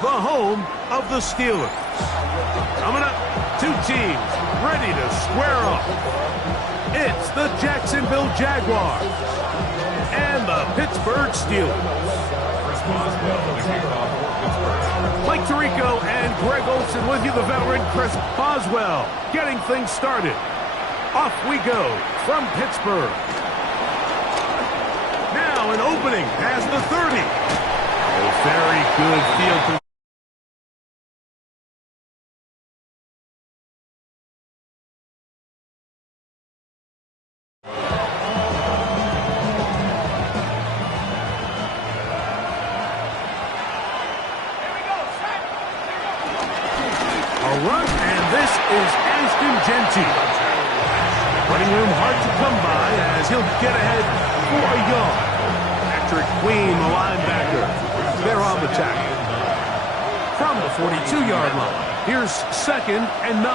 the home of the Steelers. Coming up, two teams ready to square off. It's the Jacksonville Jaguars and the Pittsburgh Steelers. Mike Tirico and Greg Olsen with you, the veteran Chris Boswell, getting things started. Off we go from Pittsburgh. Now an opening past the 30. A very good field position. Running room hard to come by as he'll get ahead for a yard. Patrick Queen, the linebacker, they're on the tackle. From the 42-yard line, here's 2nd and 9.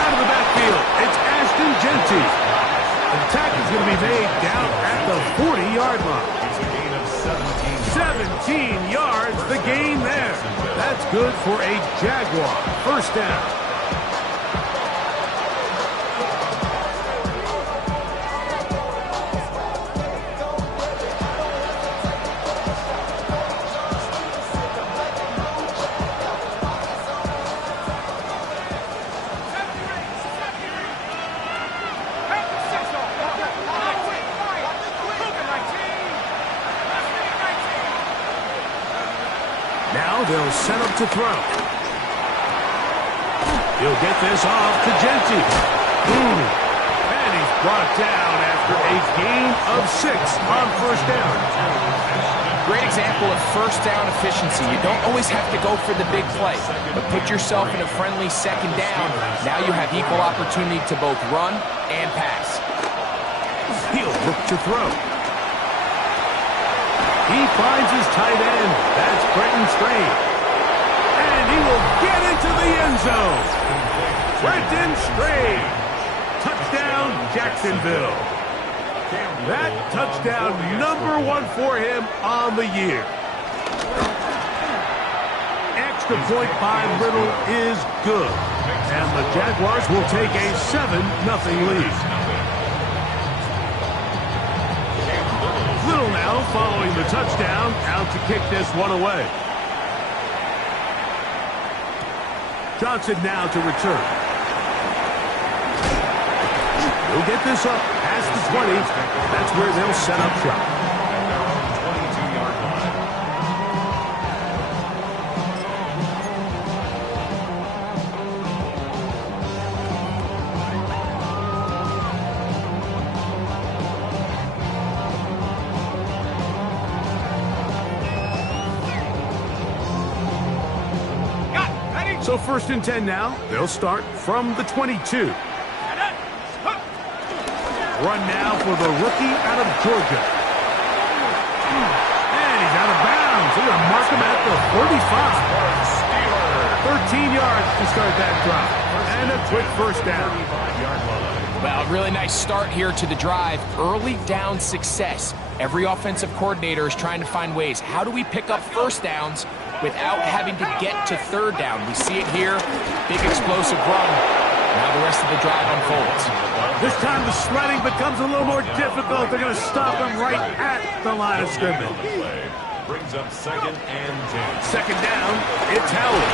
Out of the backfield, it's Ashton Genty. The tackle is going to be made down at the 40-yard line. 17 yards, the gain there. That's good for a Jaguar first down. Now they'll set up to throw. He'll get this off to Genty. And he's brought down after a gain of 6 on first down. Great example of first down efficiency. You don't always have to go for the big play, but put yourself in a friendly second down. Now you have equal opportunity to both run and pass. He'll look to throw. He finds his tight end. That's Brenton Strange. And he will get into the end zone. Brenton Strange. Touchdown, Jacksonville. That touchdown number 1 for him on the year. Extra point by Little is good. And the Jaguars will take a 7-0 lead. Little now following the touchdown, out to kick this one away. Johnson now to return. He'll get this up past the 20. That's where they'll set up shop. So 1st and 10 now. They'll start from the 22. Run now for the rookie out of Georgia. And he's out of bounds. They're going to mark him at the 35. 13 yards to start that drive. And a quick first down. Well, really nice start here to the drive. Early down success. Every offensive coordinator is trying to find ways. How do we pick up first downs without having to get to third down? We see it here. Big explosive run. Now the rest of the drive unfolds. This time the sledding becomes a little more difficult. They're going to stop him right at the line of scrimmage. Brings up 2nd and 10. Second down, it's Howard.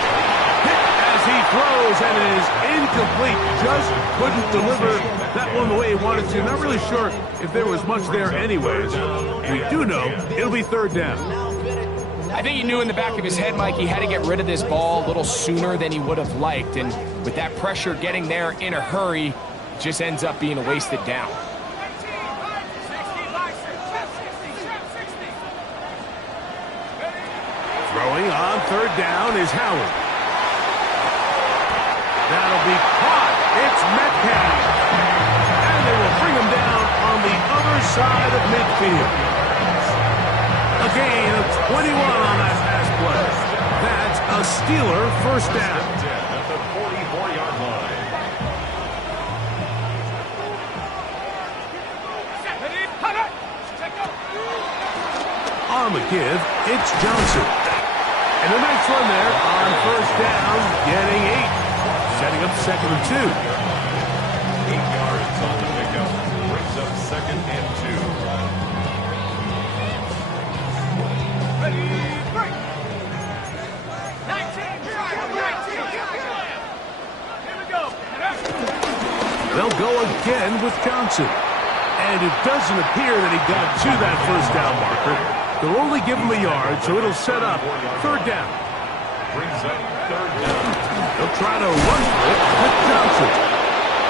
Hit as he throws, and it is incomplete. Just couldn't deliver that one the way he wanted to. Not really sure if there was much there anyways. We do know it'll be 3rd down. I think he knew in the back of his head, Mike, he had to get rid of this ball a little sooner than he would have liked. And with that pressure getting there in a hurry, it just ends up being a wasted down. Throwing on 3rd down is Howard. That'll be caught. It's Metcalf. And they will bring him down on the other side of midfield. A gain of 21 on that pass play. That's a Steeler first down. At the 44-yard line. On the give, it's Johnson. And a nice run there on first down, getting 8. Setting up 2nd and 2. 8 yards on the pickup. Brings up 2nd and 2. Ready, break. 19, here we go. They'll go again with Johnson. And it doesn't appear that he got to that first down marker. They'll only give him a yard, so it'll set up 3rd down. Brings up 3rd down. They'll try to run for it with Johnson.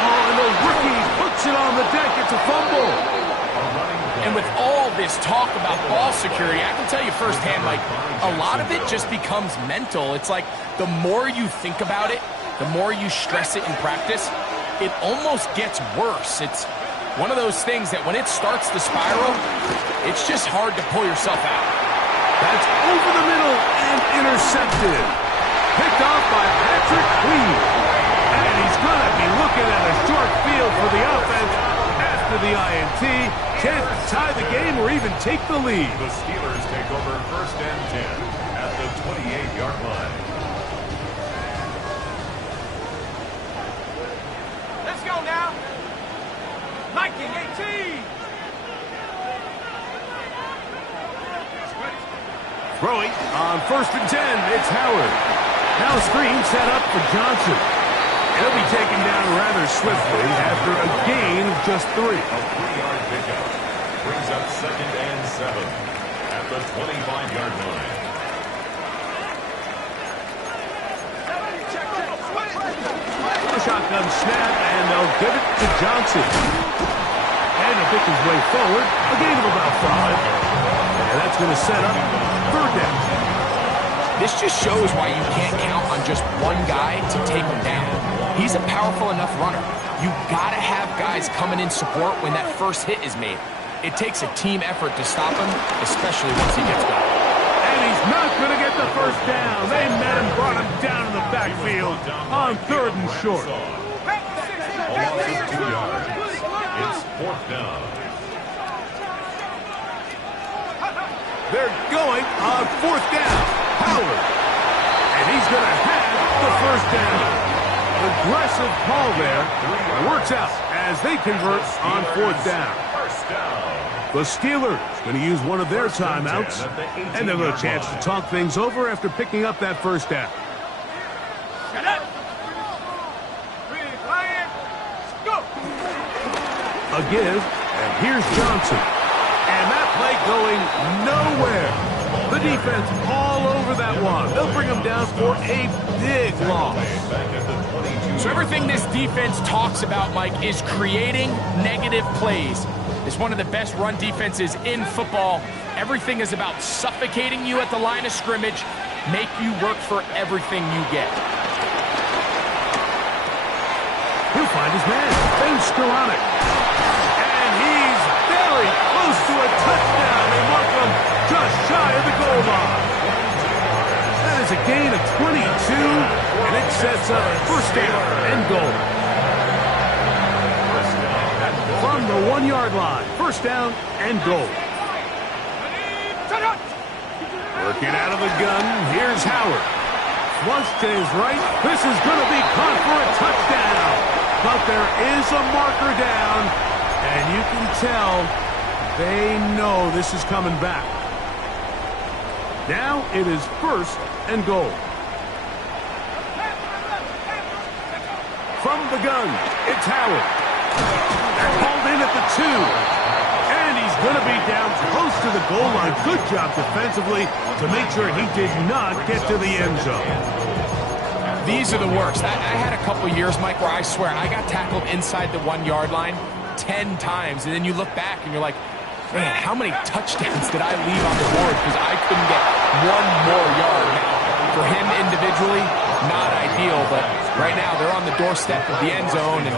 Oh, and the rookie puts it on the deck. It's a fumble. And with all this talk about ball security, I can tell you firsthand, like, a lot of it just becomes mental. It's like the more you think about it, the more you stress it in practice, it almost gets worse. It's one of those things that when it starts to spiral, it's just hard to pull yourself out. That's over the middle and intercepted. Picked off by Patrick Queen. And he's going to be looking at a short field for the offense after the INT. Chance to tie the game or even take the lead. The Steelers take over 1st and 10 at the 28-yard line. Let's go now. 1918. Throwing on 1st and 10, it's Howard. Now screen set up for Johnson. He'll be taken down rather swiftly after a gain of just 3. A 3-yard pickup. Brings up 2nd and 7 at the 25-yard line. A shotgun snap, and they'll give it to Johnson. And he'll pick his way forward, a gain of about 5. And that's going to set up 3rd down. This just shows why you can't count on just one guy to take him down. He's a powerful enough runner. You gotta have guys coming in support when that first hit is made. It takes a team effort to stop him, especially once he gets going. And he's not going to get the first down. They met him, brought him down in the backfield on 3rd and short. A loss of 2 yards. It's 4th down. They're going on 4th down. Howard. And he's going to have the first down. Aggressive call there. Works out as they convert on 4th down. First down. The Steelers going to use one of their timeouts, and they'll get a chance to talk things over after picking up that first down. Shut up. Go. A give, and here's Johnson. And that play going nowhere. The defense all over that one. They'll bring him down for a big loss. So everything this defense talks about, Mike, is creating negative plays. It's one of the best run defenses in football. Everything is about suffocating you at the line of scrimmage, make you work for everything you get. He'll find his man, Ben Skoranek. And he's very close to a touchdown. They mark him just shy of the goal line. That is a gain of 22, and it sets up 1st down and goal. From the 1-yard line, 1st down and goal. Working out of the gun, here's Howard. Flush to his right. This is going to be caught for a touchdown. But there is a marker down, and you can tell they know this is coming back. Now it is 1st and goal. From the gun, it's Howard. They're called in at the 2. And he's going to be down close to the goal line. Good job defensively to make sure he did not get to the end zone. These are the worst. I had a couple years, Mike, where I swear I got tackled inside the 1-yard line 10 times. And then you look back and you're like, man, how many touchdowns did I leave on the board because I couldn't get one more yard? Now, for him individually, not ideal, but right now they're on the doorstep of the end zone, and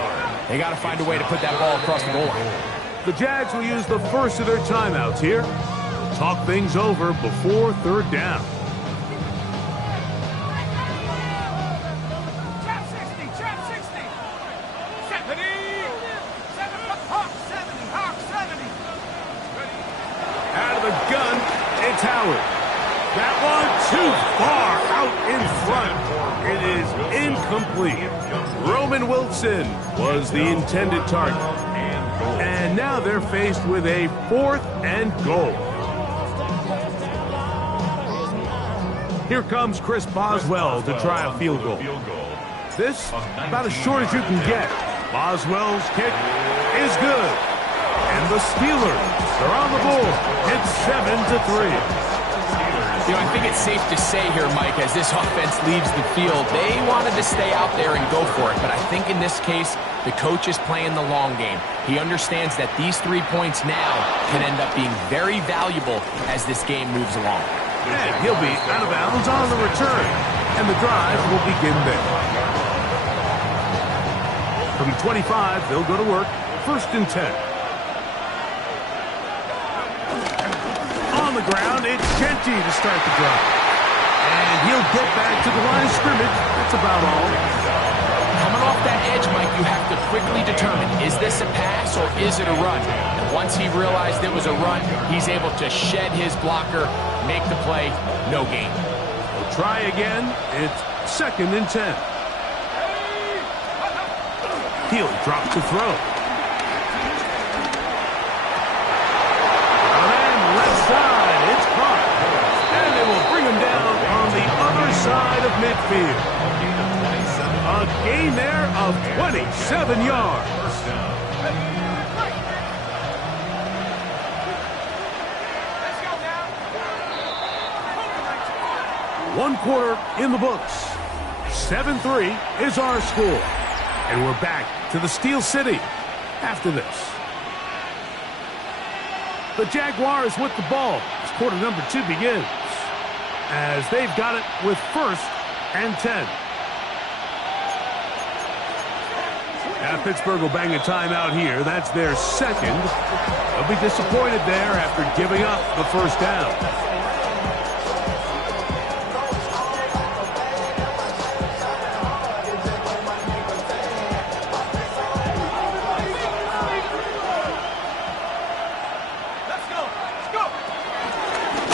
they got to find a way to put that ball across the goal line. The Jags will use the first of their timeouts here. Talk things over before 3rd down. Trap 60. 70. 70. Hawk 70. Out of the gun, it's It's Howard. That one too far out in front. It is incomplete. Roman Wilson was the intended target. And now they're faced with a 4th and goal. Here comes Chris Boswell to try a field goal. This, about as short as you can get. Boswell's kick is good. And the Steelers are on the board. It's 7-3. You know, I think it's safe to say here, Mike, as this offense leaves the field, they wanted to stay out there and go for it. But I think in this case, the coach is playing the long game. He understands that these 3 points now can end up being very valuable as this game moves along. And he'll be out of bounds on the return. And the drive will begin there. From the 25, they'll go to work. 1st and 10. On the ground, it's Genty to start the drive. And he'll get back to the line of scrimmage. That's about all. Coming off that edge, Mike, you have to quickly determine, is this a pass or is it a run? And once he realized it was a run, he's able to shed his blocker, make the play, no gain. We'll try again. It's 2nd and 10. He'll drop to throw. And left side, it's caught. And they will bring him down on the other side of midfield. A gain there of 27 yards. Let's go now. 1 quarter in the books. 7-3 is our score. And we're back to the Steel City after this. The Jaguars with the ball as quarter number 2 begins. As they've got it with 1st and 10. Now Pittsburgh will bang a timeout here. That's their 2nd. They'll be disappointed there after giving up the 1st down.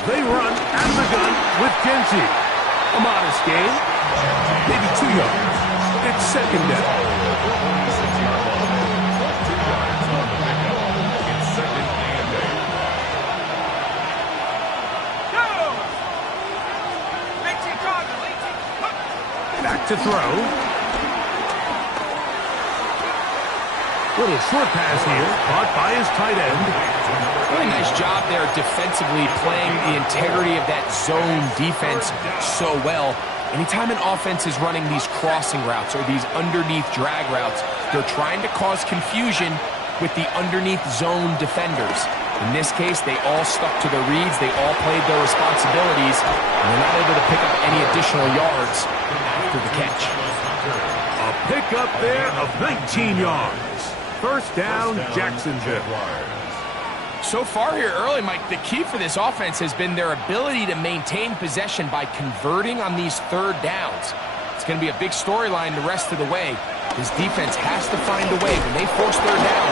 They run out of the gun with Genty. A modest gain. Maybe 2 yards. It's 2nd down. Back to throw. Little short pass here, caught by his tight end. Really nice job there defensively, playing the integrity of that zone defense so well. Anytime an offense is running these crossing routes or these underneath drag routes, they're trying to cause confusion with the underneath zone defenders. In this case, they all stuck to their reads, they all played their responsibilities, and they're not able to pick up any additional yards after the catch. A pickup there of 19 yards. 1st down, Jacksonville. So far here early, Mike, the key for this offense has been their ability to maintain possession by converting on these 3rd downs. It's going to be a big storyline the rest of the way. This defense has to find a way. When they force 3rd down,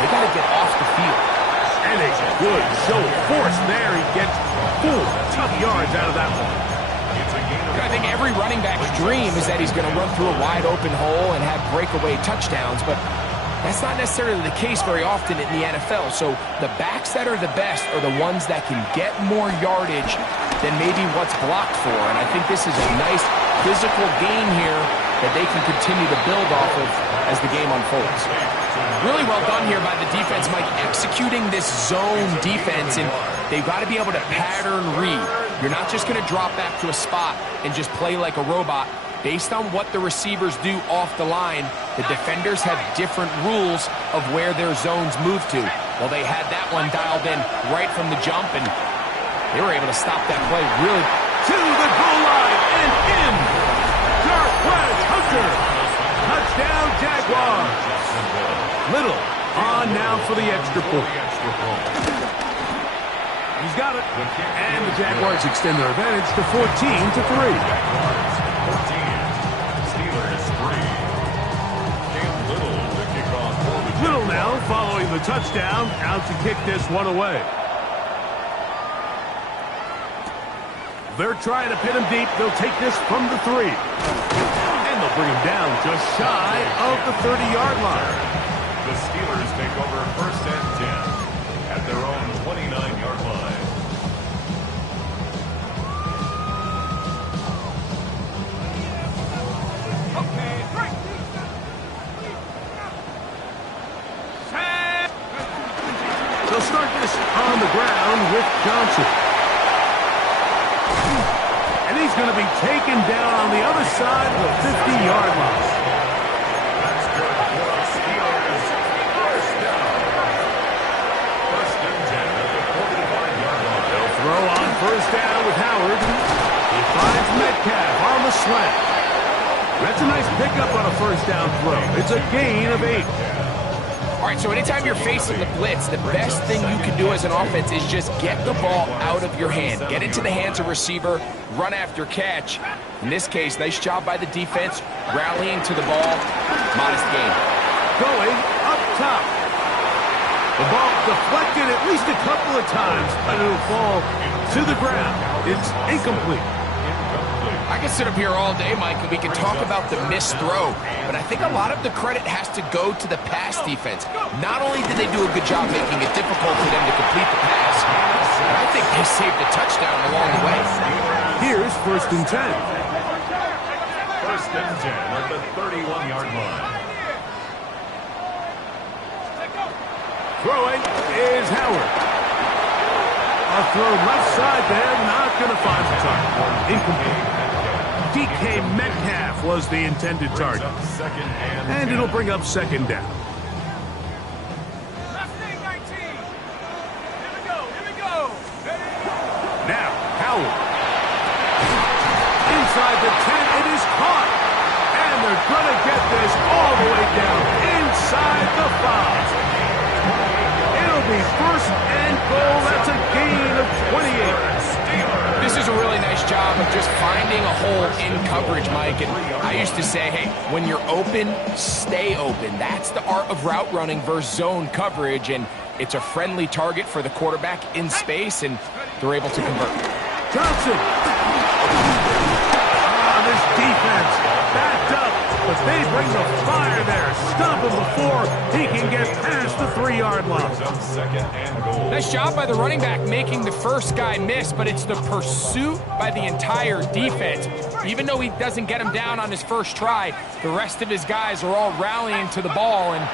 they got to get off the field. And a good show of force there. He gets 4 tough yards out of that one. I think every running back's dream is that he's going to run through a wide open hole and have breakaway touchdowns, but that's not necessarily the case very often in the NFL. So the backs that are the best are the ones that can get more yardage than maybe what's blocked for. And I think this is a nice physical game here that they can continue to build off of as the game unfolds. Really well done here by the defense, Mike, executing this zone defense, and they've got to be able to pattern read. You're not just going to drop back to a spot and just play like a robot. Based on what the receivers do off the line, the defenders have different rules of where their zones move to. Well, they had that one dialed in right from the jump, and they were able to stop that play really. To the goal line and in. Darquez Hunter. Touchdown, Jaguars. Little on now for the extra point. He's got it. And the Jaguars extend their advantage to 14-3. Little now following the touchdown, out to kick this one away. They're trying to pin him deep. They'll take this from the 3. And they'll bring him down just shy of the 30-yard line. The Steelers take over first and 10 at their own 29-yard line. They'll start this on the ground with Johnson. And he's going to be taken down on the other side of the 50-yard line. That's good for the Steelers. First down. First and 10 at the 45-yard line. They'll throw on first down with Howard. He finds Metcalf on the slant. That's a nice pickup on a first down throw. It's a gain of 8. All right, so anytime you're facing the blitz, the best thing you can do as an offense is just get the ball out of your hand. Get into the hands of receiver, run after catch. In this case, nice job by the defense, rallying to the ball. Modest gain. Going up top. The ball deflected at least a couple of times, but it'll fall to the ground. It's incomplete. I can sit up here all day, Mike, and we can talk about the missed throw, but I think a lot of the credit has to go to the pass defense. Not only did they do a good job making it difficult for them to complete the pass, but I think they saved a touchdown along the way. Here's first and 10. First and 10 at the 31-yard line. Throwing is Howard. A throw left side there, not going to find the target. Incomplete. DK Metcalf was the intended target. And it'll bring up second down. Now, Howard. Inside the 10, it is caught. And they're going to get this all the way down inside the 5. It'll be first and goal. That's a gain of 28. This is a really nice job of just finding a hole in coverage, Mike. And I used to say, hey, when you're open, stay open. That's the art of route running versus zone coverage. And it's a friendly target for the quarterback in space, and they're able to convert. Johnson. This defense backed up, but they bring the fire there. Stop him before he can get past the 3-yard line. Nice job by the running back making the first guy miss, but it's the pursuit by the entire defense. Even though he doesn't get him down on his first try, the rest of his guys are all rallying to the ball, and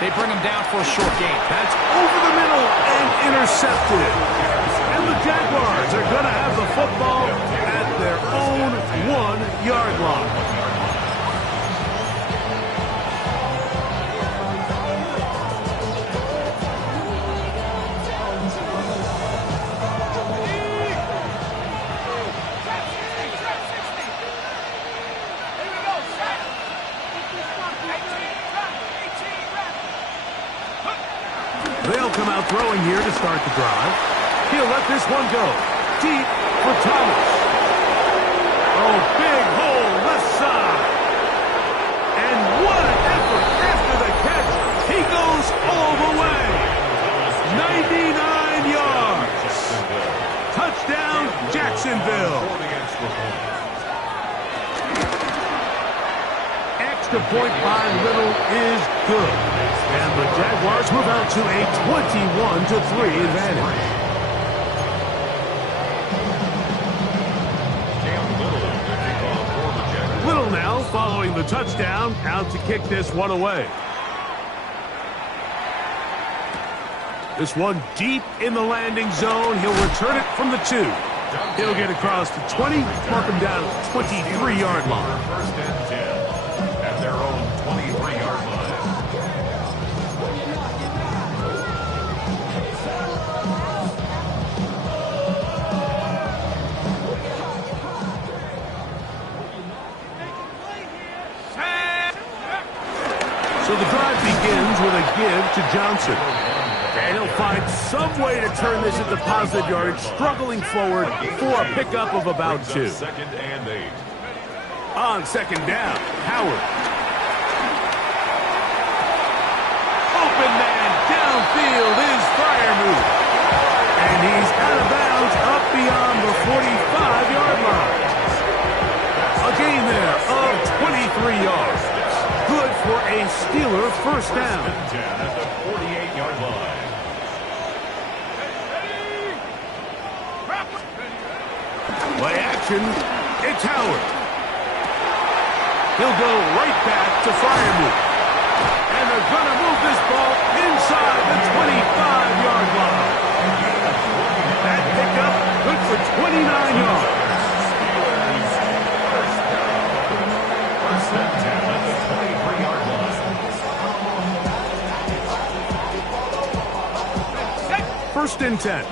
they bring him down for a short gain. That's over the middle and intercepted. And the Jaguars are going to have the football at their own 1-yard line. They'll come out throwing here to start the drive. He'll let this one go. Deep for Thomas. Oh, big hole left side. And what an effort after the catch. He goes all the way. 99 yards. Touchdown, Jacksonville. Extra point by Little is good. And the Jaguars move out to a 21-3 advantage. Little now following the touchdown, out to kick this one away. This one deep in the landing zone. He'll return it from the 2. He'll get across the 20, mark him down at the 23-yard line. First and 10 at their own 23-yard line. So the drive begins with a give to Johnson. And he'll find some way to turn this into positive yardage, struggling forward for a pickup of about 2. Second and 8. On second down, Howard. Open man downfield is Freiermuth. And he's out of bounds up beyond the 45-yard gain there of 23 yards. Good for a Steeler first down. First and 10 at the 48-yard line. Play action. It's Howard. He'll go right back to Freiermuth. And they're going to move this ball inside the 25-yard line. That pickup good for 29 yards. First and 10 at the 23-yard line. First and 10.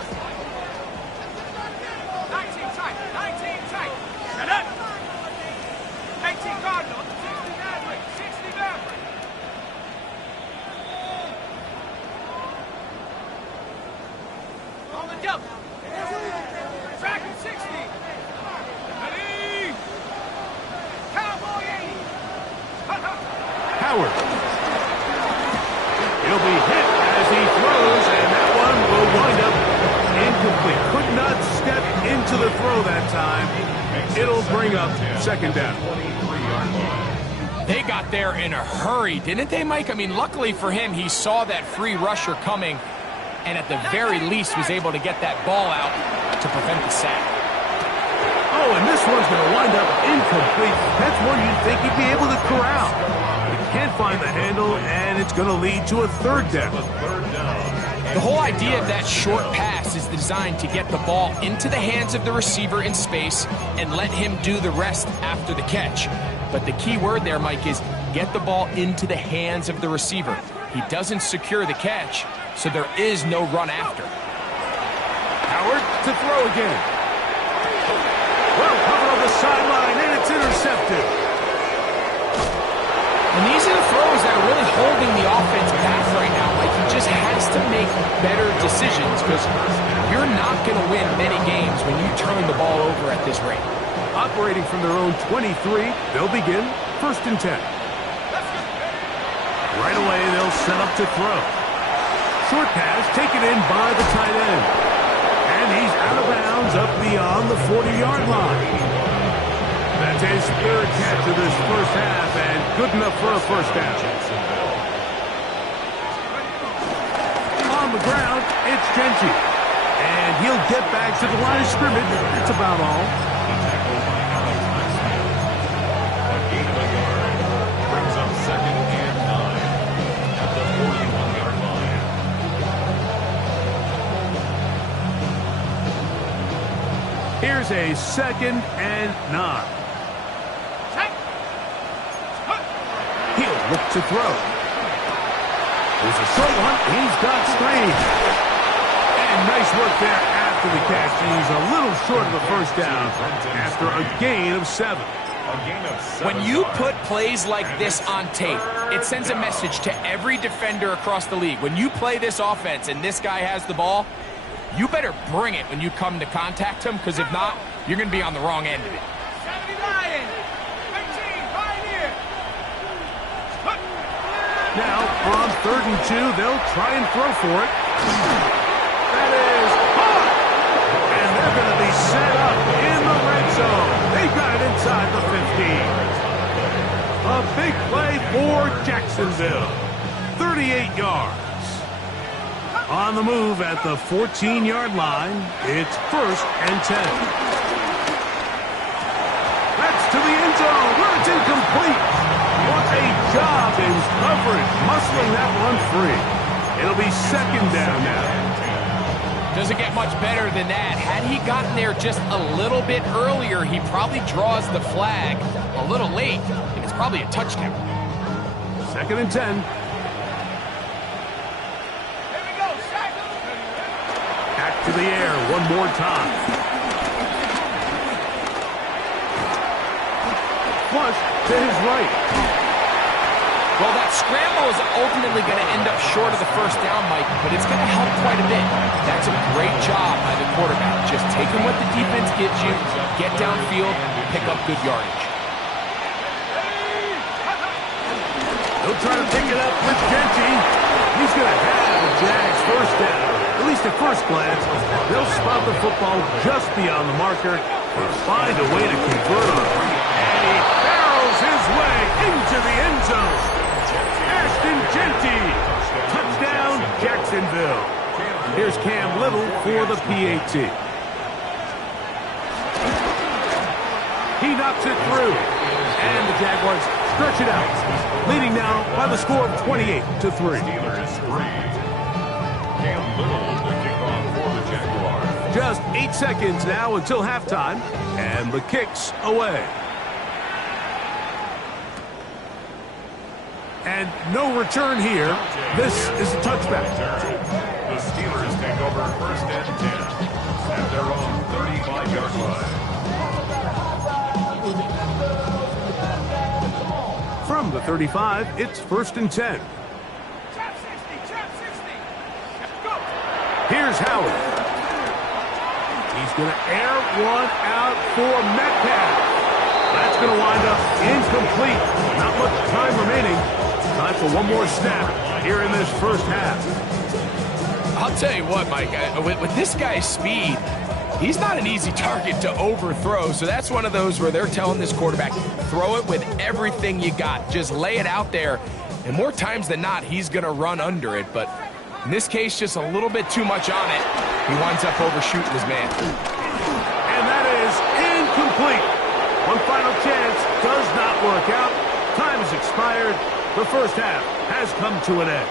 19 tight. 19 tight. Shut up. 18 Cardinals. 60 Maverick. 60 Maverick. On the double. Track at 60. Ready. Cowboy 80. Howard. He'll be hit as he throws, and that one will wind up incomplete. Could not step into the throw that time. It'll bring up second down. They got there in a hurry, didn't they, Mike? I mean, luckily for him, he saw that free rusher coming, and at the very least was able to get that ball out to prevent the sack. Oh, and this one's going to wind up incomplete. That's one you'd think he'd be able to corral. He can't find the handle, and it's going to lead to a third down. The whole idea of that short pass is designed to get the ball into the hands of the receiver in space and let him do the rest after the catch. But the key word there, Mike, is get the ball into the hands of the receiver. He doesn't secure the catch, so there is no run after. Howard to throw again. Well covered on the sideline, and it's intercepted. And these are the throws that are really holding the offense back right now. Like, he just has to make better decisions because you're not going to win many games when you turn the ball over at this rate. Operating from their own 23, they'll begin first and 10. Right away, they'll set up to throw. Short pass taken in by the tight end. And he's out of bounds up beyond the 40-yard line. That's his third catch of this first half, and good enough for a first down. On the ground, it's Genji. And he'll get back to the line of scrimmage. That's about all. A gain of a yard. Brings up second and 9 at the 41-yard line. Here's a second and 9. He'll look to throw. There's a short one. He's got Strange. And nice work there after the catch. He's a little short of the first down after a gain of 7. When you put plays like this on tape, it sends a message to every defender across the league. When you play this offense and this guy has the ball, you better bring it when you come to contact him, because if not, you're going to be on the wrong end of it. 70 Lion. 18 Pioneer. Now, on 3rd and 2, they'll try and throw for it. That is hard. And they're going to be set up in the red zone. They got it inside the 15. A big play for Jacksonville. 38 yards. On the move at the 14-yard line, it's 1st and 10. That's to the end zone where it's incomplete. What a job in coverage, muscling that one free. It'll be second down now. Doesn't get much better than that. Had he gotten there just a little bit earlier, he probably draws the flag a little late, and it's probably a touchdown. 2nd and 10. Back to the air one more time. Flush to his right. Well, that scramble is ultimately going to end up short of the first down, Mike, but it's going to help quite a bit. That's a great job by the quarterback. Just taking what the defense gives you, get downfield, pick up good yardage. He'll try to pick it up with Genji. He's going to have the Jags first down. At least at first glance, they'll spot the football just beyond the marker and find a way to convert on it. And he barrels his way into the end zone. Ashton Genty. Touchdown, Jacksonville. Here's Cam Little for the PAT. He knocks it through. And the Jaguars stretch it out. Leading now by the score of 28-3. Steelers 3. Cam Little to kick off for the Jaguars. Just 8 seconds now until halftime. And the kick's away. And no return here. This is a touchback. The Steelers take over first and 10 at their own 35-yard line. From the 35, it's first and 10. Chop 60, chop 60. Go. Here's Howard. He's going to air one out for Metcalf. That's going to wind up incomplete. Not much time remaining. Time for one more snap here in this first half. I'll tell you what, Mike, with this guy's speed, he's not an easy target to overthrow, so that's one of those where they're telling this quarterback, throw it with everything you got. Just lay it out there, and more times than not, he's going to run under it, but in this case, just a little bit too much on it. He winds up overshooting his man. And that is incomplete. One final chance does not work out. Time has expired. The first half has come to an end.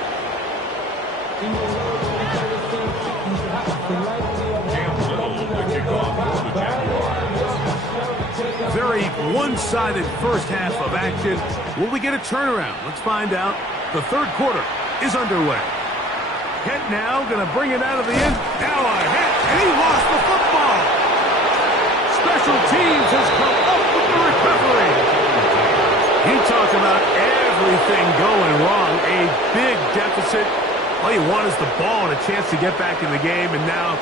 Very one-sided first half of action. Will we get a turnaround? Let's find out. The third quarter is underway. Kent now going to bring it out of the end. Now a hit, and he lost the football. Special teams has come up with the recovery. You talk about everything going wrong. A big deficit. All you want is the ball and a chance to get back in the game, and now,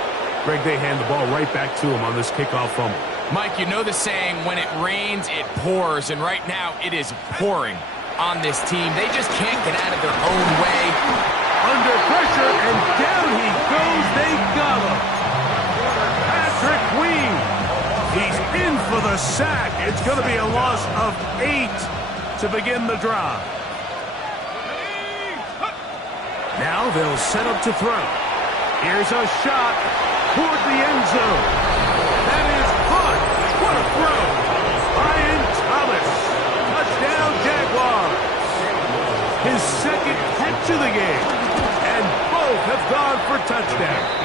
Greg, they hand the ball right back to him on this kickoff fumble. Mike, you know the saying, when it rains, it pours, and right now it is pouring on this team. They just can't get out of their own way. Under pressure, and down he goes. They got him. Patrick Queen. He's in for the sack. It's going to be a loss of 8 to begin the drive. Now they'll set up to throw. Here's a shot toward the end zone. That is caught. What a throw. Ryan Thomas. Touchdown, Jaguars. His second catch of the game. And both have gone for touchdowns.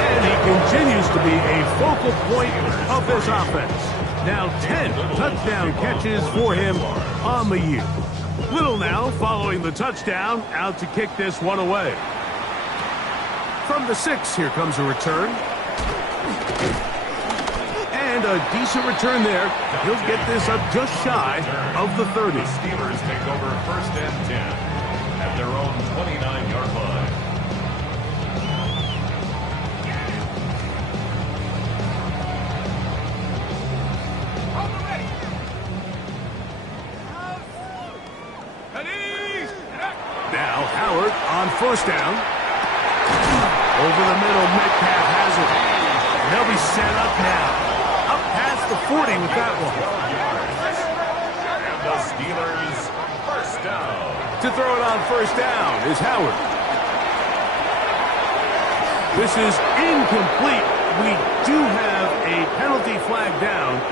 And he continues to be a focal point of this offense. Now 10 touchdown catches for him on the year. Little now following the touchdown, out to kick this one away. From the 6, here comes a return. And a decent return there. He'll get this up just shy of the 30. The Steelers take over first and 10 at their own 29-yard line. Now Howard on first down. Over the middle, Metcalf has it. And they'll be set up now. Up past the 40 with that one. And the Steelers first down. To throw it on first down is Howard. This is incomplete. We do have a penalty flag down.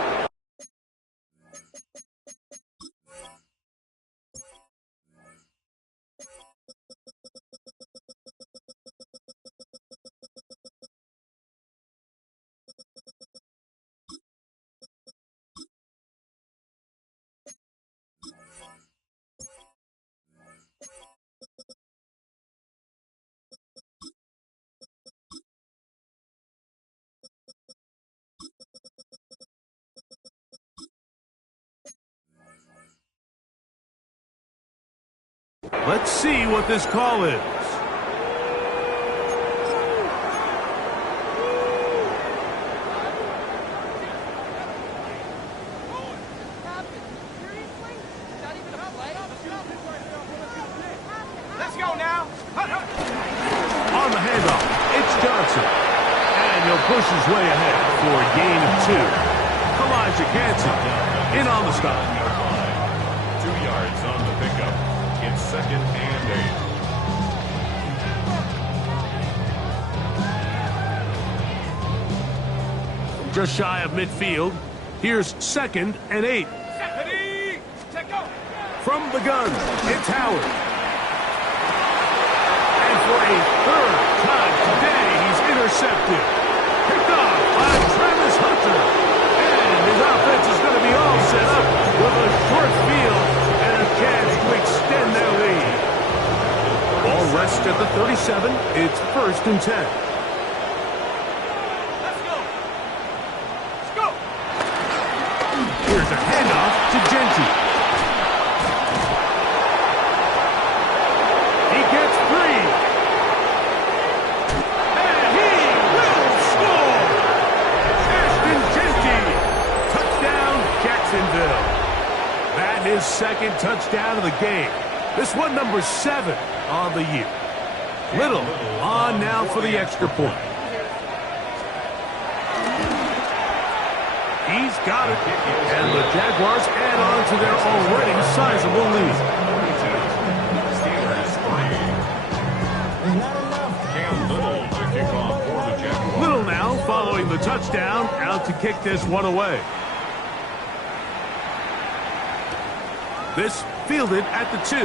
Let's see what this call is. Let's go now. On the handoff, it's Johnson. And he'll push his way ahead for a gain of 2. The line Elijah Ganson in on the stop. 2 yards on the pickup. It's 2nd and 8. Just shy of midfield. Here's 2nd and 8. Ready, take go. From the gun, it's Howard. And for a 3rd time today, he's intercepted. Picked off by Travis Hunter. And his offense is going to be all set up with a short field and a chance to extend their lead. Ball rests at the 37. It's 1st and 10. Let's go. Let's go. Here's a handoff to Genty. He gets 3. And he will score! Ashton Genty. Touchdown, Jacksonville. That is 2nd touchdown of the game. This one number 7 on the year. Little on now for the extra point. He's got it. And the Jaguars add on to their already sizable lead. Steelers 3. Cam Little to kick off for the Jaguars. Little now following the touchdown, out to kick this one away. This fielded at the 2.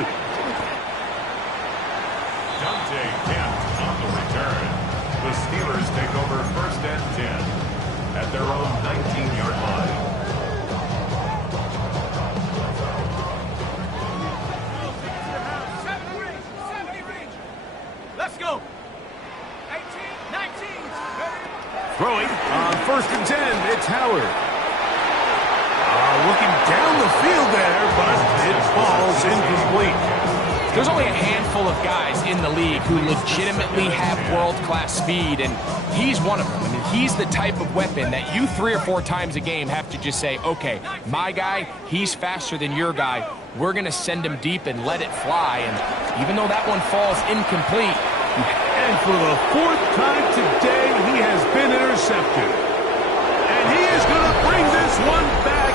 Dante Kemp on the return. The Steelers take over 1st and 10 at their own 19-yard line. Let's go. 18, 19. Throwing on 1st and 10, it's Howard. Looking down the field there, but it falls incomplete. There's only a handful of guys in the league who legitimately have world-class speed, and he's one of them. I mean, he's the type of weapon that you 3 or 4 times a game have to just say, okay, my guy, he's faster than your guy. We're going to send him deep and let it fly, and even though that one falls incomplete. And for the 4th time today, he has been intercepted. And he is going to bring this one back.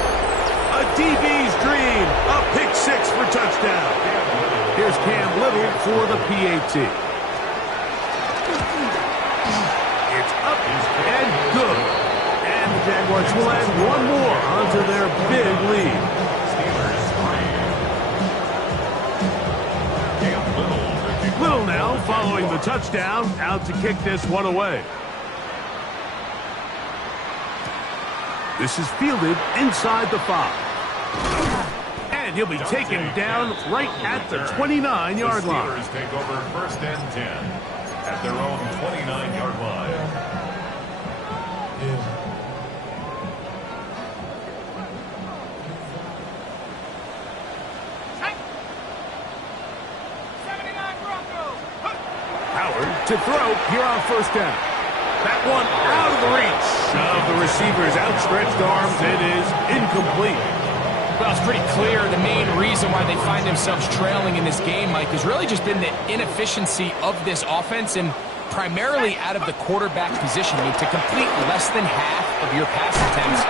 A DB's dream. A pick 6 for touchdown. Here's Cam Little for the PAT. It's up and good. And the Jaguars will add one more onto their big lead. Steelers 3. Cam Little to kick Little now following the touchdown, out to kick this one away. This is fielded inside the 5. And he'll be taken down right at the 29-yard line. The Steelers take over 1st and 10 at their own 29-yard line. Howard to throw here on 1st down. That one out of the reach of the receiver's outstretched arms. It is incomplete. Well, it's pretty clear the main reason why they find themselves trailing in this game, Mike, has really just been the inefficiency of this offense and primarily out of the quarterback position. I mean, to complete less than half of your pass attempts,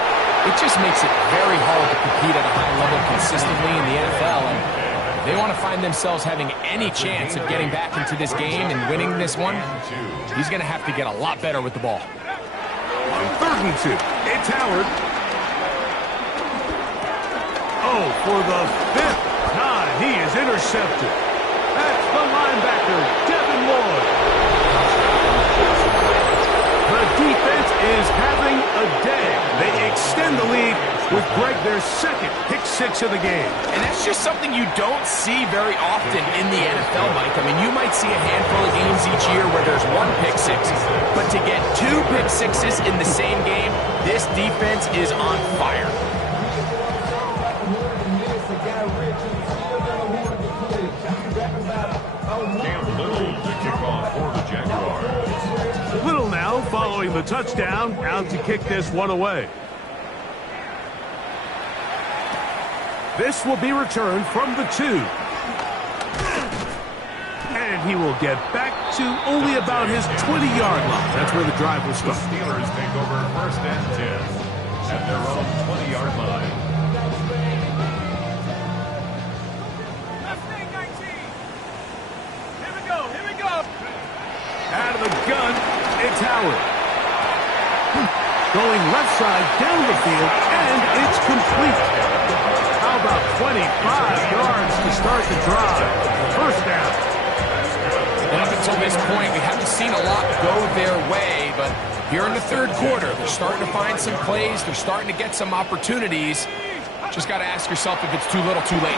it just makes it very hard to compete at a high level consistently in the NFL. And if they want to find themselves having any chance of getting back into this game and winning this one, he's going to have to get a lot better with the ball. On 3rd and 2, it's Howard. Oh, for the 5th time, he is intercepted. That's the linebacker, Devin Lloyd. The defense is having a day. They extend the lead with Greg their 2nd pick 6 of the game. And that's just something you don't see very often in the NFL, Mike. I mean, you might see a handful of games each year where there's 1 pick 6. But to get 2 pick 6s in the same game, this defense is on fire. Cam Little to kick off for the Jaguars. Little now following the touchdown, out to kick this one away. This will be returned from the 2. And he will get back to only about his 20-yard line. That's where the drive will The start. Steelers take over 1st and 10. at their own 20-yard line. Left wing, 19. Here we go, here we go. Out of the gun, it's Howard. Going left side down the field, and it's complete. How about 25 yards to start the drive? First down. And up until this point, we haven't seen a lot go their way, but here in the third quarter, they're starting to find some plays. They're starting to get some opportunities. Just got to ask yourself if it's too little, too late.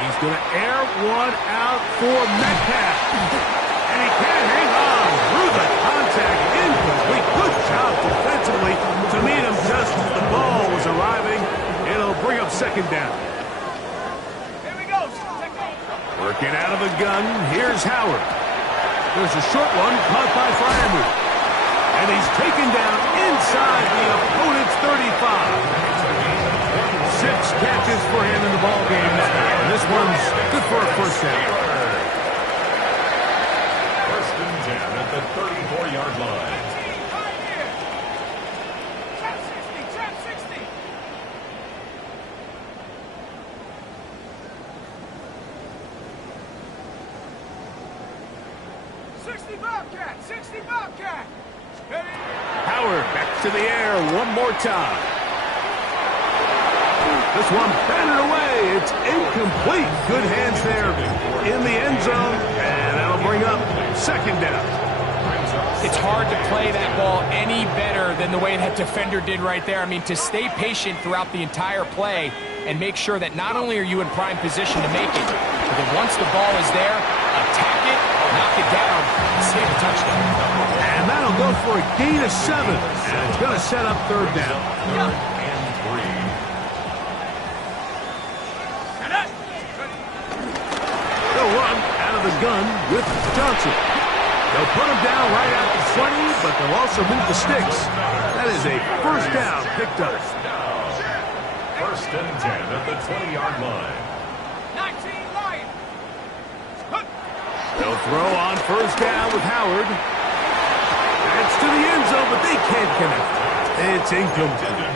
He's going to air one out for Metcalf. And he can't hang on through the contact. Incomplete. Good job defensively to meet him just as the ball was arriving. It'll bring up second down. Here we go. Working out of the gun, here's Howard. There's a short one caught by Fryermuth. And he's taken down inside the opponent's 35. 6 catches for him in the ball game now. And this one's good for a first down. First and 10 at the 34-yard line. Right here. Trap 60, trap 60. 60 Bobcat, 60 Bobcat. Howard back to the air one more time. This one batted away. It's incomplete. Good hands there in the end zone. And that'll bring up second down. It's hard to play that ball any better than the way that defender did right there. I mean, to stay patient throughout the entire play and make sure that not only are you in prime position to make it, but that once the ball is there, attack it, knock it down, and save a touchdown. And that'll go for a gain of 7. And it's going to set up third down. Third and 3. They'll run out of the gun with Johnson. They'll put him down right at the 20, but they'll also move the sticks. That is a first down picked up. First and 10 at the 20-yard line. 19 Lions. They'll throw on first down with Howard. That's to the end zone, but they can't connect. It's incomplete.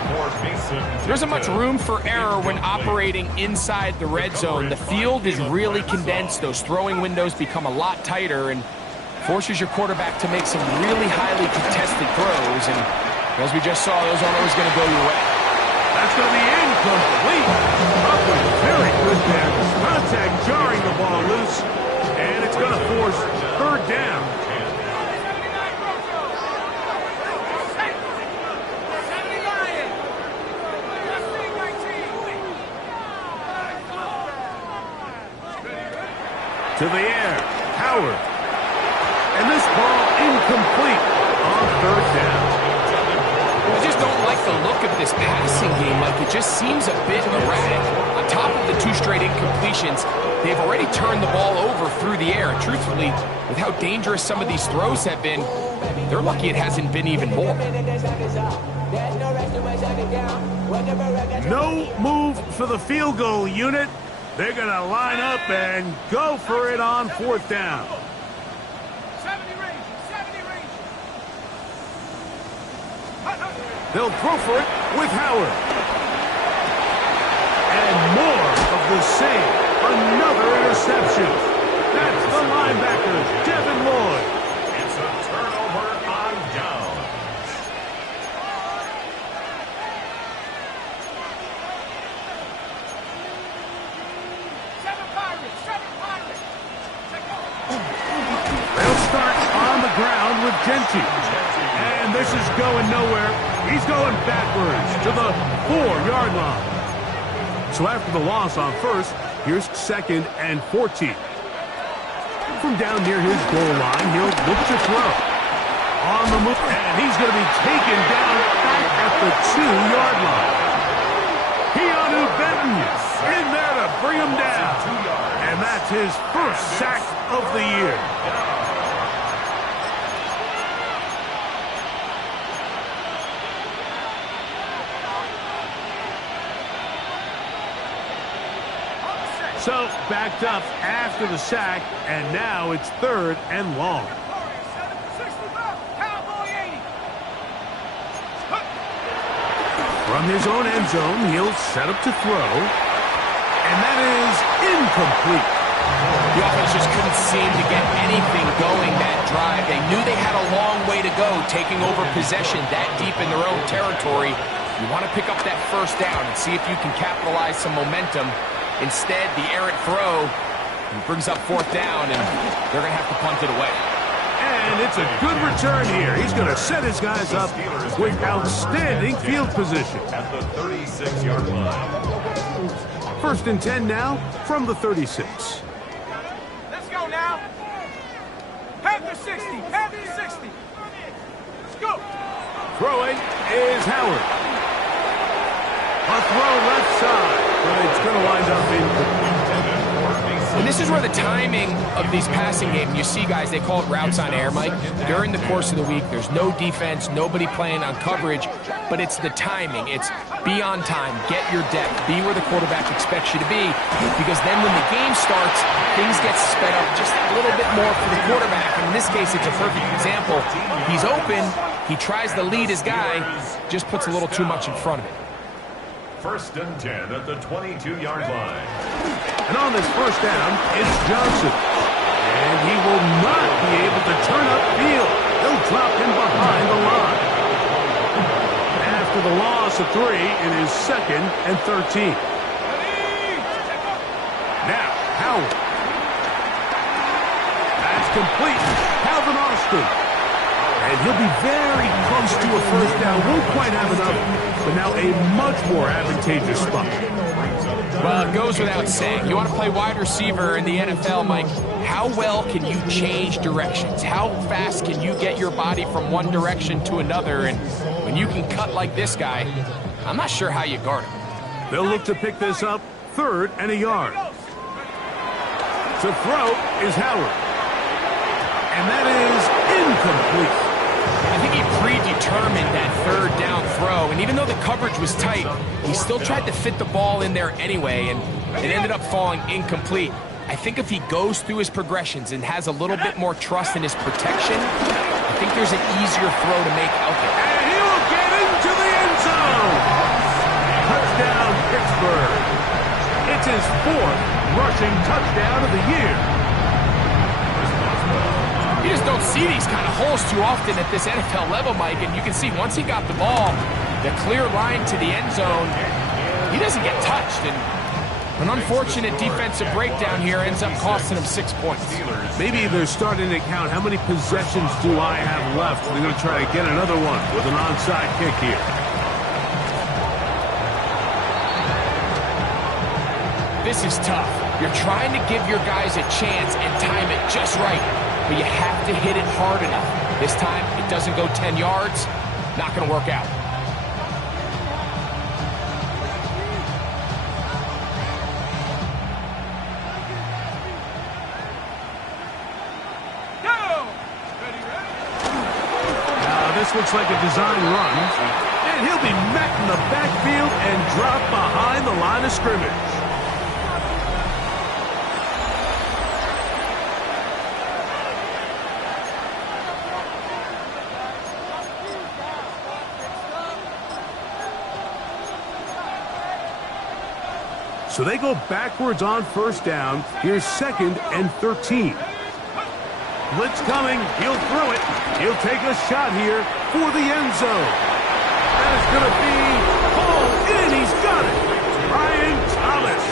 There isn't much room for error when operating inside the red zone. The field is really condensed. Those throwing windows become a lot tighter and forces your quarterback to make some really highly contested throws. And as we just saw, those aren't always going to go your way. That's going to be incomplete. Buckley, very good there. Contact jarring the ball loose. And it's going to force third down. 70 Lions. Left wing, 19. To the air, Howard. And this ball incomplete on third down. I just don't like the look of this passing game. Like, it just seems a bit erratic. On top of the 2 straight incompletions, they've already turned the ball over through the air. And truthfully, with how dangerous some of these throws have been, they're lucky it hasn't been even more. No move for the field goal unit. They're going to line up and go for it on fourth down. 70 range, 70 range. They'll throw for it with Howard. And more of the same. Another interception. That's the linebacker, Devin Lloyd. It's a turnover on downs. Seven Pirates. They'll start on the ground with Genty. And this is going nowhere. He's going backwards to the 4-yard line. So after the loss on first, here's second and 14. From down near his goal line, he'll look to throw. On the move, and he's going to be taken down back at the 2-yard line. Keanu Benton in there to bring him down. And that's his first sack of the year. So, backed up after the sack, and now it's third and long. 60 Cowboy 80. From his own end zone, he'll set up to throw. And that is incomplete. The offense just couldn't seem to get anything going that drive. They knew they had a long way to go, taking over possession that deep in their own territory. You want to pick up that first down and see if you can capitalize some momentum. Instead, the errant throw brings up fourth down, and they're going to have to punt it away. And it's a good return here. He's going to set his guys up with outstanding field position. At the 36-yard line. First and 10 now from the 36. Let's go now. Panther 60. Panther 60. Let's go. Throwing is Howard. A throw left side, but it's going to wind up incomplete. And this is where the timing of these passing games, you see guys, they call it routes on air, Mike. During the course of the week, there's no defense, nobody playing on coverage, but it's the timing. It's be on time, get your depth, be where the quarterback expects you to be, because then when the game starts, things get sped up just a little bit more for the quarterback. And in this case, it's a perfect example. He's open, he tries to lead his guy, just puts a little too much in front of it. First and 10 at the 22-yard line. And on this first down, it's Johnson. And he will not be able to turn upfield. They'll drop him behind the line. After the loss of 3, it is second and 13. Now, Howard. That's complete. Calvin Austin. And he'll be very close to a first down. Won't quite have enough, but now a much more advantageous spot. Well, it goes without saying. You want to play wide receiver in the NFL, Mike. How well can you change directions? How fast can you get your body from one direction to another? And when you can cut like this guy, I'm not sure how you guard him. They'll look to pick this up, 3rd and a yard. To throw is Howard. And that is incomplete. I think he predetermined that 3rd down throw, and even though the coverage was tight, he still tried to fit the ball in there anyway, and it ended up falling incomplete. I think if he goes through his progressions and has a little bit more trust in his protection, I think there's an easier throw to make out there. And he will get into the end zone. Touchdown, Pittsburgh. It's his 4th rushing touchdown of the year. You just don't see these kind of holes too often at this NFL level, Mike, and you can see once he got the ball, the clear line to the end zone, he doesn't get touched, and an unfortunate defensive breakdown here ends up costing him 6 points. Maybe they're starting to count how many possessions do I have left. They're going to try to get another one with an onside kick here. This is tough. You're trying to give your guys a chance and time it just right, but you have to hit it hard enough. This time, it doesn't go 10 yards. Not going to work out. This looks like a design run, and he'll be met in the backfield and dropped behind the line of scrimmage. So they go backwards on first down. Here's 2nd and 13. Blitz coming. He'll throw it. He'll take a shot here for the end zone. That is going to be hauled in. He's got it. Brian Thomas.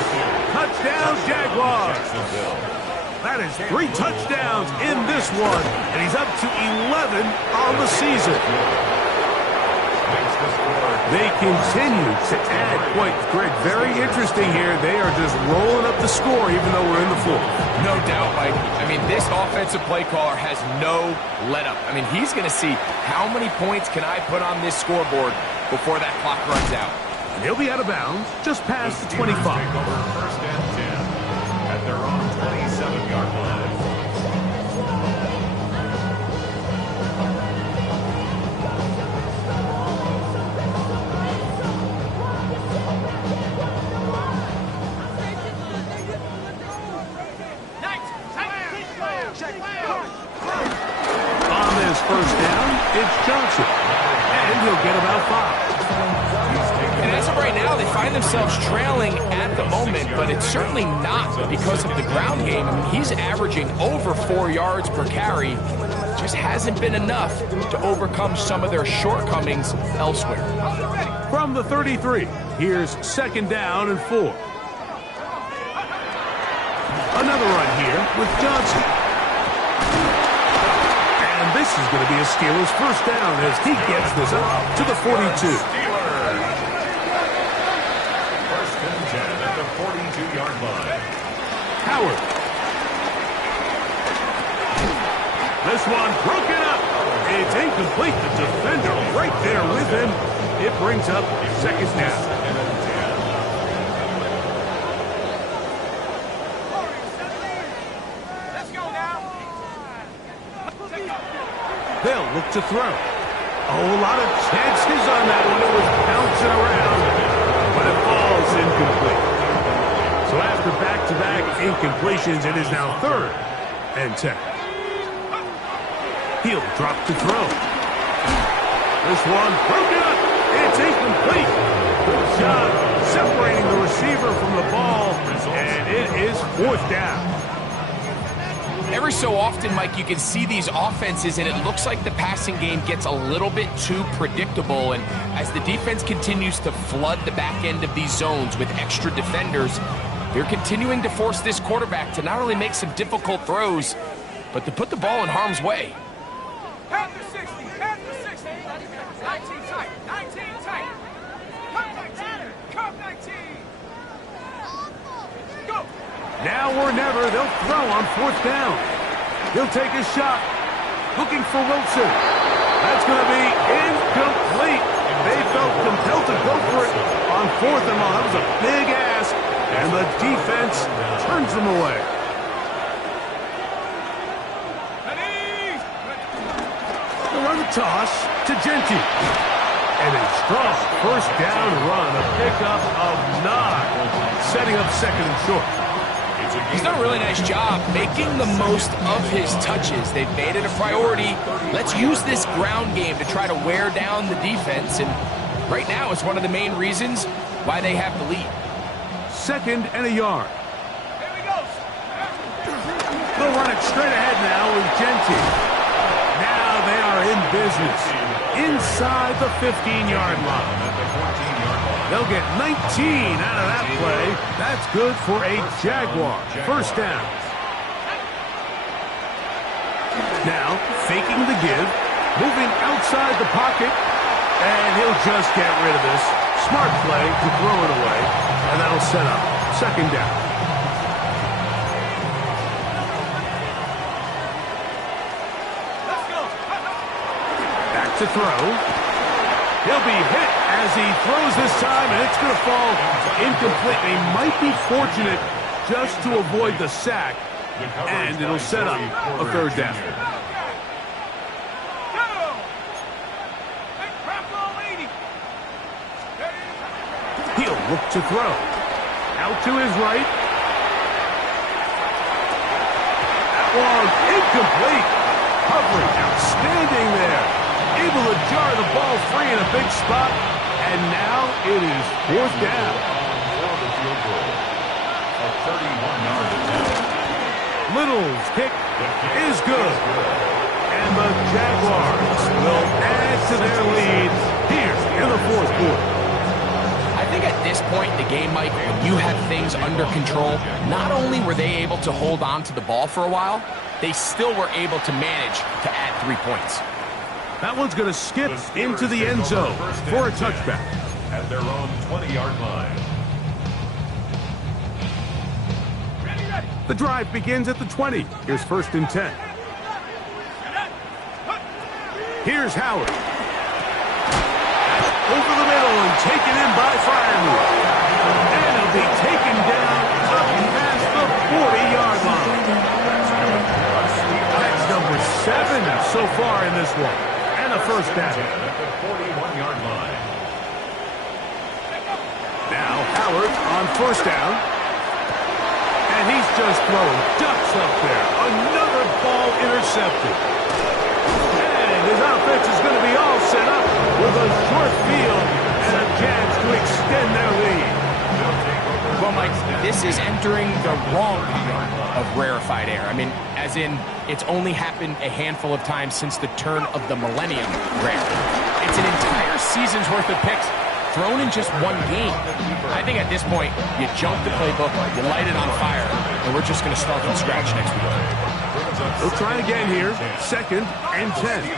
Touchdown, Jaguars. That is 3 touchdowns in this one, and he's up to 11 on the season. They continue to add points. Greg, very interesting here. They are just rolling up the score even though we're in the 4th. No doubt, Mike. I mean, this offensive play caller has no let-up. I mean, he's going to see how many points can I put on this scoreboard before that clock runs out. And he'll be out of bounds just past the 25. Take over 1st and 10 at their own 27-yard line. On this first down, it's Johnson, and he'll get about 5. As of right now, they find themselves trailing at the moment, but it's certainly not because of the ground game. I mean, he's averaging over 4 yards per carry. Just hasn't been enough to overcome some of their shortcomings elsewhere. From the 33, here's 2nd down and 4. Another run here with Johnson. And this is going to be a Steelers 1st down as he gets this up to the 42. Steelers. 1st and 10 at the 42-yard line. Howard. This one broken up. It's incomplete. The defender right there with him. It brings up 2nd down. They'll look to throw. Oh, a lot of chances on that one. It was bouncing around, but it falls incomplete. So after back-to-back incompletions, it is now 3rd and 10. He'll drop to throw. This one broken up. It's incomplete. Good job separating the receiver from the ball, and it is 4th down. Every so often, Mike, you can see these offenses, and it looks like the passing game gets a little bit too predictable. And as the defense continues to flood the back end of these zones with extra defenders, they're continuing to force this quarterback to not only make some difficult throws, but to put the ball in harm's way. Half the 60, half the 60. 19 tight, 19 tight. Come 19, come 19. Go. Now or never, they'll throw on 4th down. He'll take a shot. Looking for Wilson. That's going to be incomplete. They felt compelled to go for it on 4th and long. That was a big ask, and the defense turns them away. They'll run the toss to Genty. And a strong 1st down run, a pickup of 9, setting up 2nd and short. He's done a really nice job making the most of his touches. They've made it a priority. Let's use this ground game to try to wear down the defense. And right now it's one of the main reasons why they have the lead. 2nd and a yard. Here we go. They'll run it straight ahead now with Genty. Now they are in business inside the 15-yard line. They'll get 19 out of that play. That's good for a Jaguar 1st down. Now, faking the give, moving outside the pocket, and he'll just get rid of this. Smart play to throw it away, and that'll set up 2nd down. Let's go. Back to throw. He'll be hit as he throws this time, and it's going to fall incomplete. They might be fortunate just to avoid the sack, and it'll set up a 3rd down. He'll look to throw. Out to his right. That one incomplete. Coverage outstanding there. Able to jar the ball free in a big spot, and now it is 4th down. Little's kick is good, and the Jaguars will add to their lead here in the 4th quarter. I think at this point in the game, Mike, when you have things under control, not only were they able to hold on to the ball for a while, they still were able to manage to add 3 points. That one's going to skip into the end zone for a touchback. At their own 20-yard line. The drive begins at the 20. Here's 1st and 10. Here's Howard. Over the middle and taken in by Freiermuth. And it'll be taken down up past the 40-yard line. That's number 7 so far in this one. And a 1st down. At the 41-yard line. Now Howard on 1st down. And he's just throwing ducks up there. Another ball intercepted. And his offense is going to be all set up with a short field and a chance to extend this is entering the wrong kind of rarefied air. I mean, as in, it's only happened a handful of times since the turn of the millennium rare. It's an entire season's worth of picks thrown in just one game. I think at this point, you jump the playbook, you light it on fire, and we're just going to start from scratch next week. They'll try again here. 2nd and 10. Here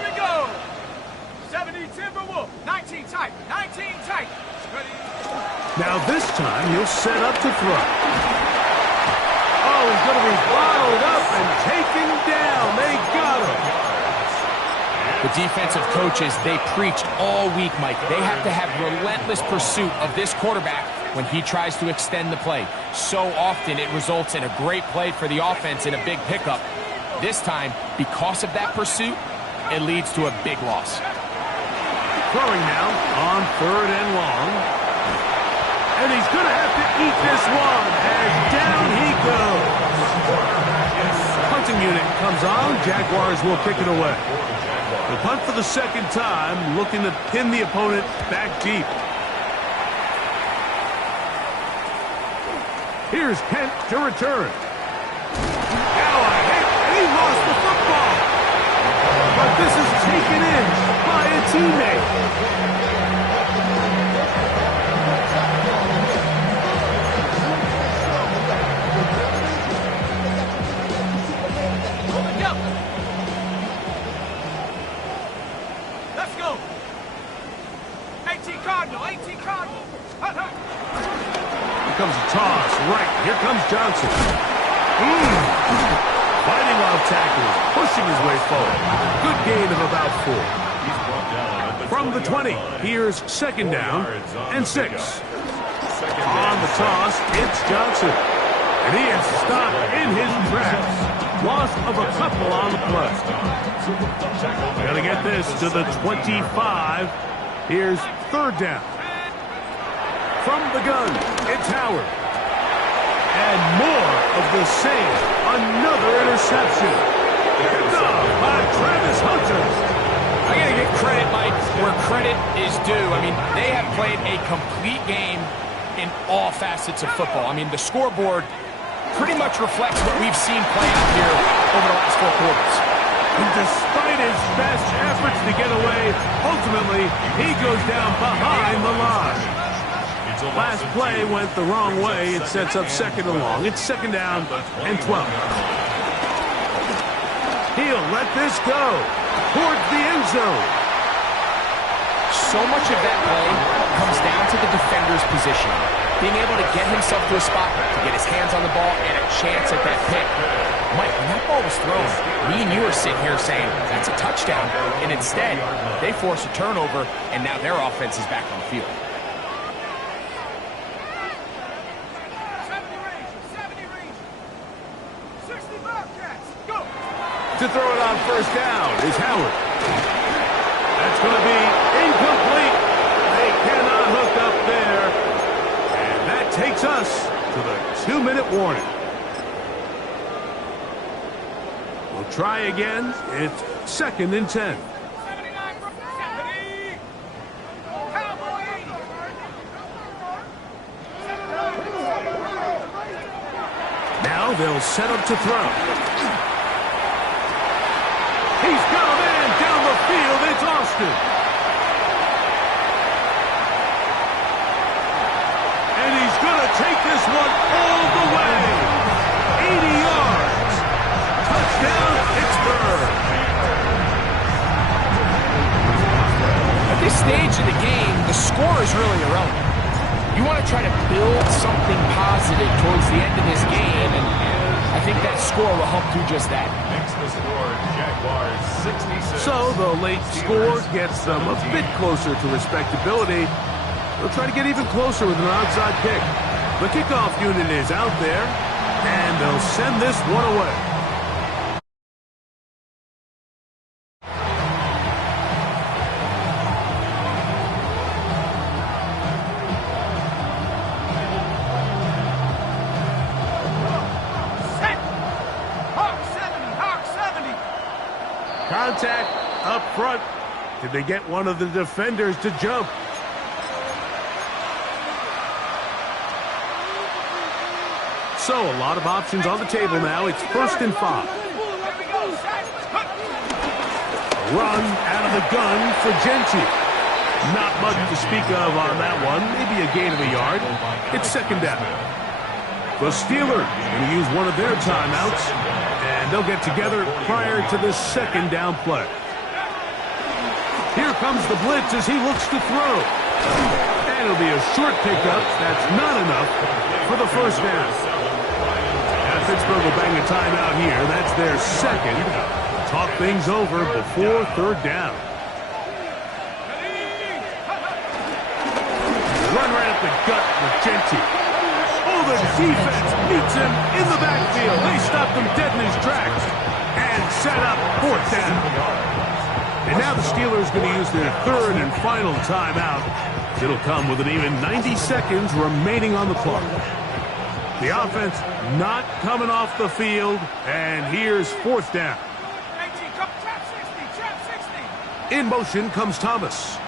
we go. 70 Timberwolf. 19 tight. 19 tight. Ready. Now this time he'll set up to throw. Oh, he's going to be bottled up and taken down. They got him. The defensive coaches, they preached all week, Mike. They have to have relentless pursuit of this quarterback when he tries to extend the play. So often it results in a great play for the offense and a big pickup. This time, because of that pursuit, it leads to a big loss. Throwing now on 3rd and long. And he's going to have to eat this one as down he goes. Punting unit comes on. Jaguars will kick it away. The punt for the 2nd time, looking to pin the opponent back deep. Here's Kent to return. Now a hit, and he lost the football. But this is taken in by a teammate. Comes a toss, right. Here comes Johnson. Fighting off tackles, pushing his way forward. Good gain of about 4. From the 20, here's 2nd down and 6. On the toss, it's Johnson. And he is stopped in his tracks. Loss of a couple on the play. Gotta get this to the 25. Here's 3rd down. From the gun, it's Howard. And more of the same. Another interception. Picked up by Travis Hunter. I got to give credit, Mike, where credit is due. I mean, they have played a complete game in all facets of football. I mean, the scoreboard pretty much reflects what we've seen play out here over the last 4 quarters. And despite his best efforts to get away, ultimately, he goes down behind the line. Last play went the wrong way. It sets up 2nd and long. It's 2nd down and 12. He'll let this go towards the end zone. So much of that play comes down to the defender's position. Being able to get himself to a spot, to get his hands on the ball, and a chance at that pick. Mike, when that ball was thrown, me and you are sitting here saying, that's a touchdown. And instead, they force a turnover, and now their offense is back on the field. To throw it on 1st down is Howard. That's going to be incomplete. They cannot hook up there. And that takes us to the 2-minute warning. We'll try again. It's 2nd and 10. Now they'll set up to throw. He's got a man down the field. It's Austin. And he's going to take this one all the way. 80 yards. Touchdown, Pittsburgh. At this stage of the game, the score is really irrelevant. You want to try to build something positive towards the end of this game, and I think that score will help do just that. So the late score gets them a bit closer to respectability. They'll try to get even closer with an onside kick. The kickoff unit is out there, and they'll send this one away. Contact up front. Did they get one of the defenders to jump? So a lot of options on the table now. It's 1st and 5. Run out of the gun for Genti. Not much to speak of on that one. Maybe a gain of a yard. It's 2nd down. The Steelers going to use one of their timeouts, and they'll get together prior to this 2nd down play. Here comes the blitz as he looks to throw. And it'll be a short pickup. That's not enough for the 1st down. Now Pittsburgh will bang a timeout here. That's their 2nd. Talk things over before 3rd down. Run right up the gut with Genti. Oh, the defense meets him in the backfield. They stopped him dead in his tracks and set up 4th down. And now the Steelers going to use their 3rd and final timeout. It'll come with an even 90 seconds remaining on the clock. The offense not coming off the field, and here's 4th down. In motion comes Thomas.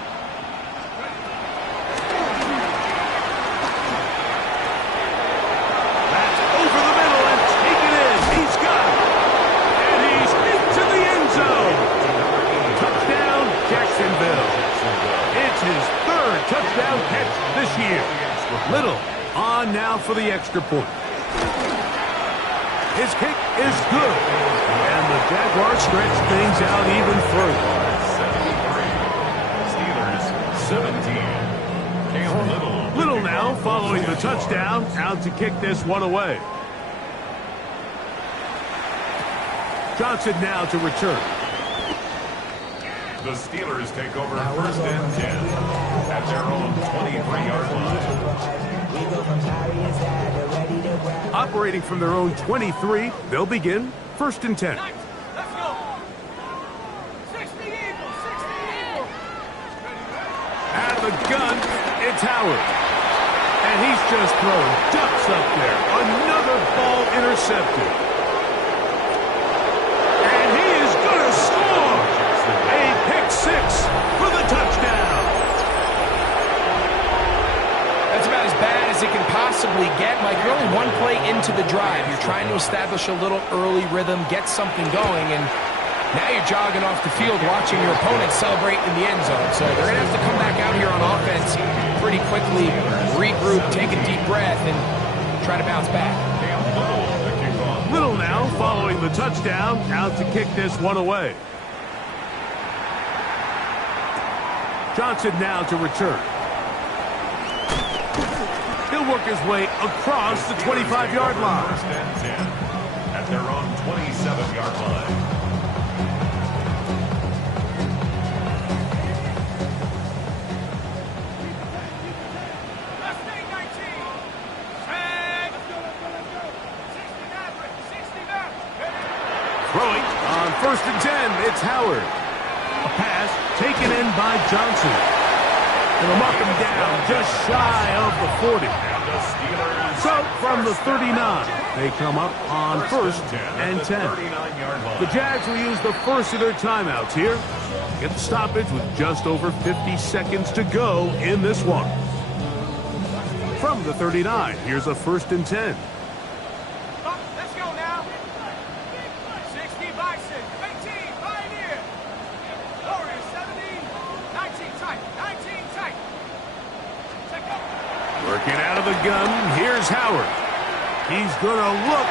That's over the middle and taken in. He's got it. And he's into the end zone. Touchdown, Jacksonville. It's his 3rd touchdown catch this year. Little on now for the extra point. His kick is good. And the Jaguars stretch things out even further. 17. Little now following the touchdown, out to kick this one away. Johnson now to return. The Steelers take over 1st and 10 at their own 23-yard line. Operating from their own 23, they'll begin 1st and 10. Out of the gun, it's Howard. And he's just throwing ducks up there. Another ball intercepted. And he is going to score. A pick-6 for the touchdown. That's about as bad as it can possibly get. Mike, you're only one play into the drive. You're trying to establish a little early rhythm, get something going, and now you're jogging off the field watching your opponent celebrate in the end zone. So they're going to have to come back out here on offense pretty quickly, regroup, take a deep breath, and try to bounce back. Little now following the touchdown, out to kick this one away. Johnson now to return. He'll work his way across the 25-yard line. 1st and 10 at their own 27-yard line. Throwing on 1st and 10, it's Howard. A pass taken in by Johnson. And they'll mark him down just shy of the 40. So from the 39, they come up on 1st and 10. The Jags will use the first of their timeouts here. Get the stoppage with just over 50 seconds to go in this one. From the 39, here's a 1st and 10. Let's go now. 60 Bison, 18 Pioneer. Warriors 17, 19 tight, 19 tight. Check up. Working out of the gun, here's Howard. He's going to look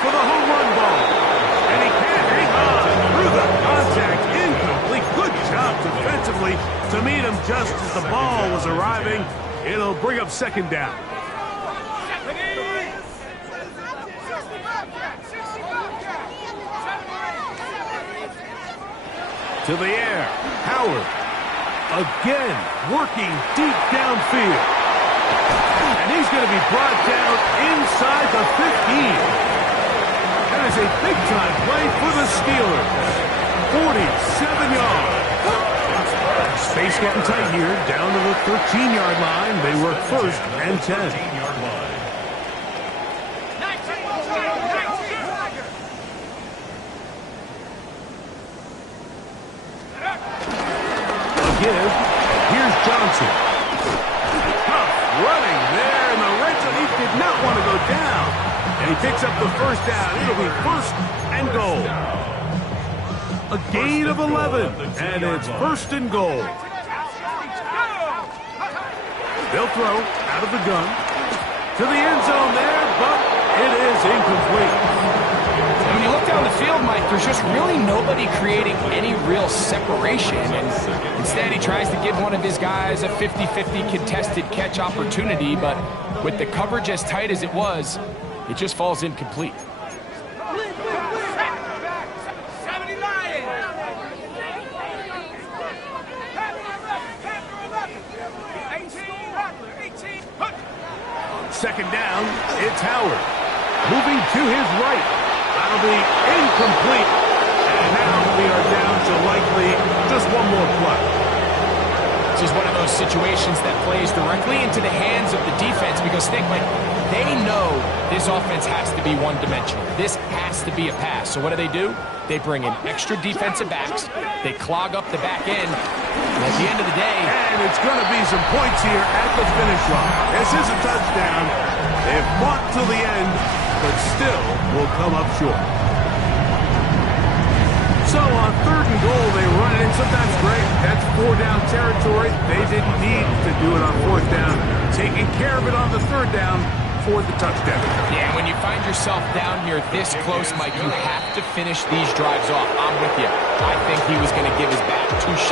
for the home run ball. And he can't hang on through the contact. Incomplete. Good job defensively to meet him just as the ball was arriving. It'll bring up 2nd down. To the air, Howard. Again, working deep downfield. And he's going to be brought down inside the 15. That is a big-time play for the Steelers. 47 yards. Space getting tight here, down to the 13-yard line. They work 1st and 10. Give. Here's Johnson. Tough running there in the red zone. He did not want to go down. And he picks up the first down. It'll be first and goal. A gain of 11, and it's first and goal. They'll throw out of the gun to the end zone there, but it is incomplete. And when you look down the field, Mike, there's just really nobody creating any real separation. And instead, he tries to give one of his guys a 50-50 contested catch opportunity, but with the coverage as tight as it was, it just falls incomplete. Second down, it's Howard. Moving to his right. That'll be incomplete. And now we are down to likely just one more play. This is one of those situations that plays directly into the hands of the defense because they know this offense has to be one-dimensional. This has to be a pass. So what do? They bring in extra defensive backs. They clog up the back end. And at the end of the day... And it's going to be some points here at the finish line. This is a touchdown. They've fought till the end, but still will come up short. So on third and goal, they run it in. Sometimes great. That's 4-down territory. They didn't need to do it on fourth down. Taking care of it on the third down for the touchdown. Yeah, when you find yourself down here this close, Mike, you have to finish these drives off. I'm with you. I think he was going to give his back 2 shots.